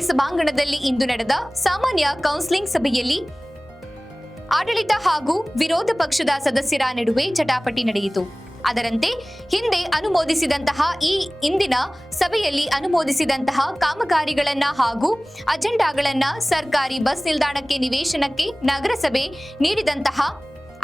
ಸಭಾಂಗಣದಲ್ಲಿ ಇಂದು ನಡೆದ ಸಾಮಾನ್ಯ ಕೌನ್ಸಿಲಿಂಗ್ ಸಭೆಯಲ್ಲಿ ಆಡಳಿತ ಹಾಗೂ ವಿರೋಧ ಪಕ್ಷದ ಸದಸ್ಯರ ನಡುವೆ ಚಟಾಪಟಿ ನಡೆಯಿತು. ಅದರಂತೆ ಹಿಂದೆ ಅನುಮೋದಿಸಿದಂತಹ ಈ ಇಂದಿನ ಸಭೆಯಲ್ಲಿ ಅನುಮೋದಿಸಿದಂತಹ ಕಾಮಗಾರಿಗಳನ್ನ ಹಾಗೂ ಅಜೆಂಡಾಗಳನ್ನ ಸರ್ಕಾರಿ ಬಸ್ ನಿಲ್ದಾಣಕ್ಕೆ, ನಿವೇಶನಕ್ಕೆ ನಗರಸಭೆ ನೀಡಿದಂತಹ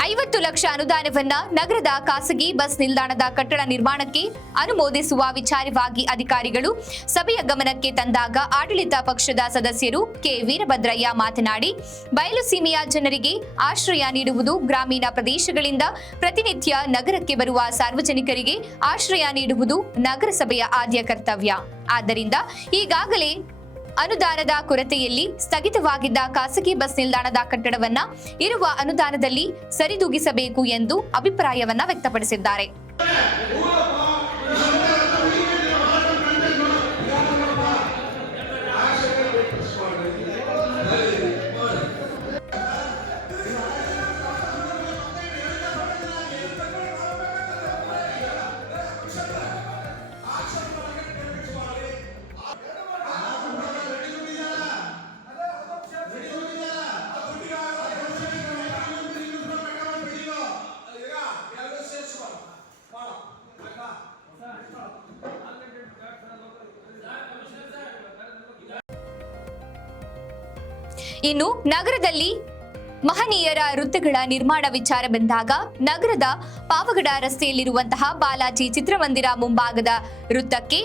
ಐವತ್ತು ಲಕ್ಷ ಅನುದಾನವನ್ನ ನಗರದ ಖಾಸಗಿ ಬಸ್ ನಿಲ್ದಾಣದ ಕಟ್ಟಡ ನಿರ್ಮಾಣಕ್ಕೆ ಅನುಮೋದಿಸುವ ವಿಚಾರವಾಗಿ ಅಧಿಕಾರಿಗಳು ಸಭೆಯ ಗಮನಕ್ಕೆ ತಂದಾಗ ಆಡಳಿತ ಪಕ್ಷದ ಸದಸ್ಯರು ಕೆ ವೀರಭದ್ರಯ್ಯ ಮಾತನಾಡಿ, ಬಯಲು ಸೀಮೆಯ ಜನರಿಗೆ ಆಶ್ರಯ ನೀಡುವುದು ಗ್ರಾಮೀಣ ಪ್ರದೇಶಗಳಿಂದ ಪ್ರತಿನಿತ್ಯ ನಗರಕ್ಕೆ ಬರುವ ಸಾರ್ವಜನಿಕರಿಗೆ ಆಶ್ರಯ ನೀಡುವುದು ನಗರಸಭೆಯ ಆದ್ಯ ಕರ್ತವ್ಯ. ಆದ್ದರಿಂದ ಈಗಾಗಲೇ ಅನುದಾನದ ಕೊರತೆಯಲ್ಲಿ ಸ್ಥಗಿತವಾಗಿದ್ದ ಖಾಸಗಿ ಬಸ್ ನಿಲ್ದಾಣದ ಕಟ್ಟಡವನ್ನ ಇರುವ ಅನುದಾನದಲ್ಲಿ ಸರಿದೂಗಿಸಬೇಕು ಎಂದು ಅಭಿಪ್ರಾಯವನ್ನ ವ್ಯಕ್ತಪಡಿಸಿದ್ದಾರೆ. ಇನ್ನು ನಗರದಲ್ಲಿ ಮಹನೀಯರ ವೃತ್ತಗಳ ನಿರ್ಮಾಣ ವಿಚಾರ ಬಂದಾಗ ನಗರದ ಪಾವಗಡ ರಸ್ತೆಯಲ್ಲಿರುವಂತಹ ಬಾಲಾಜಿ ಚಿತ್ರಮಂದಿರ ಮುಂಭಾಗದ ವೃತ್ತಕ್ಕೆ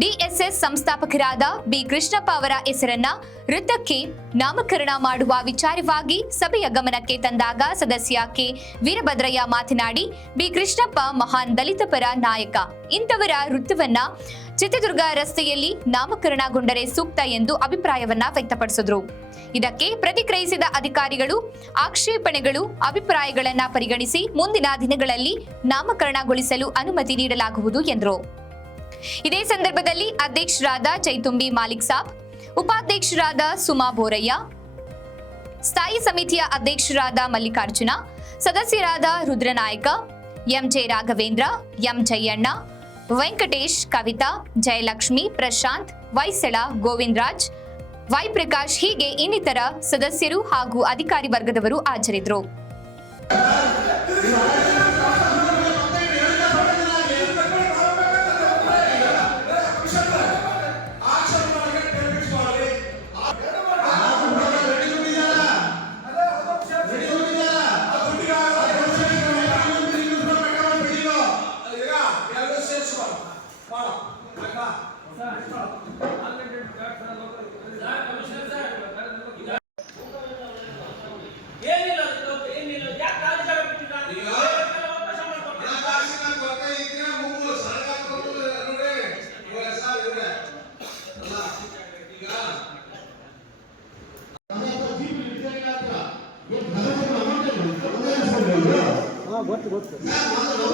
ಡಿಎಸ್ಎಸ್ ಸಂಸ್ಥಾಪಕರಾದ ಬಿ ಕೃಷ್ಣಪ್ಪ ಅವರ ಹೆಸರನ್ನ ವೃತ್ತಕ್ಕೆ ನಾಮಕರಣ ಮಾಡುವ ವಿಚಾರವಾಗಿ ಸಭೆಯ ಗಮನಕ್ಕೆ ತಂದಾಗ ಸದಸ್ಯ ಕೆ ವೀರಭದ್ರಯ್ಯ ಮಾತನಾಡಿ, ಬಿ ಕೃಷ್ಣಪ್ಪ ಮಹಾನ್ ದಲಿತ ಪರ ನಾಯಕ. ಇಂಥವರ ವೃತ್ತವನ್ನ ಚಿತ್ರದುರ್ಗ ರಸ್ತೆಯಲ್ಲಿ ನಾಮಕರಣಗೊಂಡರೆ ಸೂಕ್ತ ಎಂದು ಅಭಿಪ್ರಾಯವನ್ನ ವ್ಯಕ್ತಪಡಿಸಿದ್ರು. ಇದಕ್ಕೆ ಪ್ರತಿಕ್ರಿಯಿಸಿದ ಅಧಿಕಾರಿಗಳು, ಆಕ್ಷೇಪಣೆಗಳು, ಅಭಿಪ್ರಾಯಗಳನ್ನ ಪರಿಗಣಿಸಿ ಮುಂದಿನ ದಿನಗಳಲ್ಲಿ ನಾಮಕರಣಗೊಳಿಸಲು ಅನುಮತಿ ನೀಡಲಾಗುವುದು ಎಂದರು. ಇದೇ ಸಂದರ್ಭದಲ್ಲಿ ಅಧ್ಯಕ್ಷರಾದ ಚೈತುಂಬಿ ಮಾಲಿಕ್ ಸಾಬ್, ಉಪಾಧ್ಯಕ್ಷರಾದ ಸುಮಾ ಬೋರಯ್ಯ, ಸ್ಥಾಯಿ ಸಮಿತಿಯ ಅಧ್ಯಕ್ಷರಾದ ಮಲ್ಲಿಕಾರ್ಜುನ, ಸದಸ್ಯರಾದ Rudranayaka, M J Raghavendra M Jayanna Venkatesh, Kavitha, Jayalakshmi, Prashanth, Vaisala, Govindaraj Y Prakash ಹೀಗೆ ಇನ್ನಿತರ ಸದಸ್ಯರು ಹಾಗೂ ಅಧಿಕಾರಿ ವರ್ಗದವರು ಹಾಜರಿದ್ದರು ನಾವು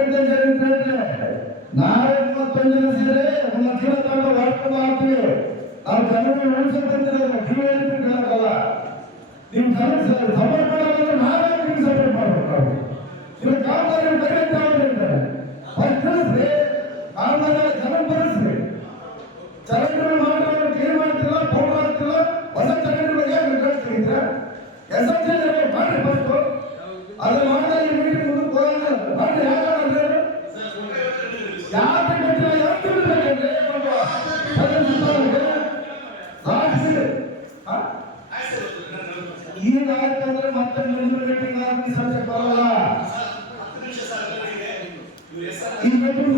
ಇದ್ದಂಗೆ ಹೇಳಿದ್ರೆ ನಾಳೆ ಮೂವತ್ತೊಂದು ಜನ ಸೇರಿ ಒಂದು ಜೀವ ತಗೊಂಡು ಮಾಡ್ಕೊಂಡು ಆಗ್ತೀವಿ ನಾವು ಜನರಿಗೆ ನೀವು ಹೇಳ್ತೀರಿ ಕಾಣಲ್ಲ ನೀವು ಜನಕ್ಕೆ ಸಪೋರ್ಟ್ ನಾವೇ ನಿಮ್ಗೆ ಸಪೋರ್ಟ್ ಮಾಡ್ಬೇಕು ಬೇರೆ ಜವಾಬ್ದಾರಿ ಇದ್ದಾರೆ ಫಸ್ಟ್ ತಿಳಿಸ್ರಿ ಆಮೇಲೆ ಜನ ಬರೆಸ್ರಿ ಚರಂಡಿಗಳು ಮಾಡೋದು ಕ್ಲೀನ್ ಮಾಡ್ತಿಲ್ಲ ಪೌಡರ್ ಆಗ್ತಿಲ್ಲ ಹೊಸ ಚರಂಡಿಗಳಿಗೆ ತೆಗಿದ್ರೆ ಎಸ್ ಮಾಡಿ ಫಸ್ಟ್ ಅದು ಮಾಡಿದ್ರೆ ಈ ಮೀಟಿಂಗ್ ಮುಂದಕ್ಕೆ ಹೋಗಲ್ಲ ಮಾಡಿ ಯಾಕಂದ್ರೆ ಯಾಕೆ ಗೊತ್ತಿಲ್ಲ ಯಾಕೆ ಬಿಡ್ಬೇಕಂದ್ರೆ ಒಂದು ಹದಿನೈದು ಸುತ್ತೋರಿಗೆ ಸಾಧಿಸಿದೆ ಹಾ? ಈಗ ಆಯ್ತಂದ್ರೆ ಮತ್ತೆ ಮುಂದಿನ ಮೀಟಿಂಗ್ ಆಗಿ ಸಂಜೆ ಬರಲ್ಲ ಈ ಮೀಟಿಂಗ್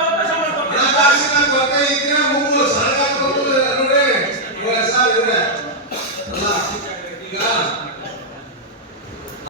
ಅವಕಾಶ ಮಾಡ್ಕೊಡಿ.